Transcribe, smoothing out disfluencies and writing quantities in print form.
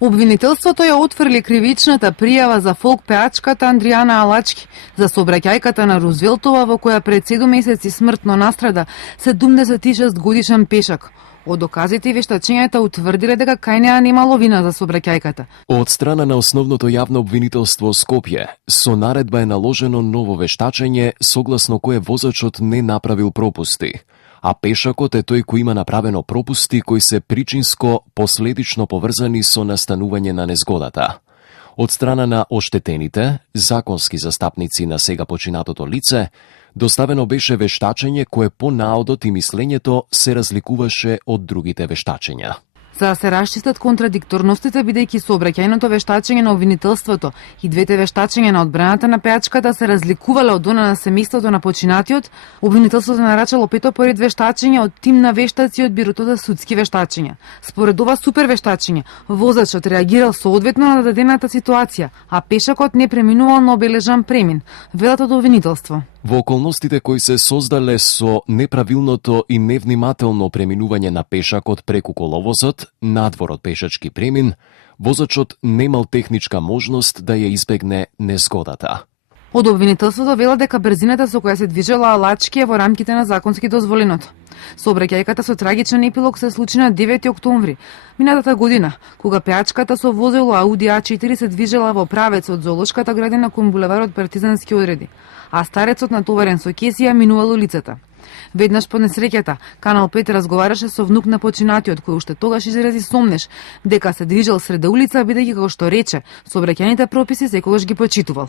Обвинителството ја отфрли кривичната пријава за фолк пеачката Андријана Алачки за сообраќајката на Рузвелтова во која пред 7 месеци смртно настрада 76 годишен пешак. Од доказите и вештачењата утврдиле дека кај неа немало вина за сообраќајката. Од страна на основното јавно обвинителство Скопје, со наредба е наложено ново вештачење согласно кое возачот не направил пропусти, а пешакот е тој кој има направено пропусти кои се причинско последично поврзани со настанување на незгодата. Од страна на оштетените, законски застапници на сега починатото лице, доставено беше вештачење кое по наодот и мислењето се разликуваше од другите вештачења. За да се расчистат контрадикторностите, бидејќи сообраќајното вештачење на обвинителството и двете вештачења на одбраната на пеачката се разликувале од она на семејството на починатиот, обвинителството нарачало 5 поред вештачење од тим на вештаци од бирото за судски вештачења. Според ова супер вештачење, возачот реагирал соодветно на дадената ситуација, а пешакот не преминувал на обележан премин, велат од обвинителство. Во околностите кои се создале со неправилното и невнимателно преминување на пешакот преку коловозот, надвор од пешачки премин, возачот немал техничка можност да ја избегне незгодата. Од обвинителството вела дека брзината со која се движела Алачки е во рамките на законски дозволеното. Сообраќајката со трагичен епилог се случи на 9 октомври, минатата година, кога пеачката со возило Ауди А4 се движела во правец од зоолошката градина кон булеварот Партизански одреди, а старецот натоварен со кесија минувал улицата. Веднаш по несреќата, Канал 5 разговараше со внук на починатиот, кој уште тогаш изрази сомнеш дека се движел среде улица, бидејќи како што рече, сообраќајните прописи секогаш ги почитувал.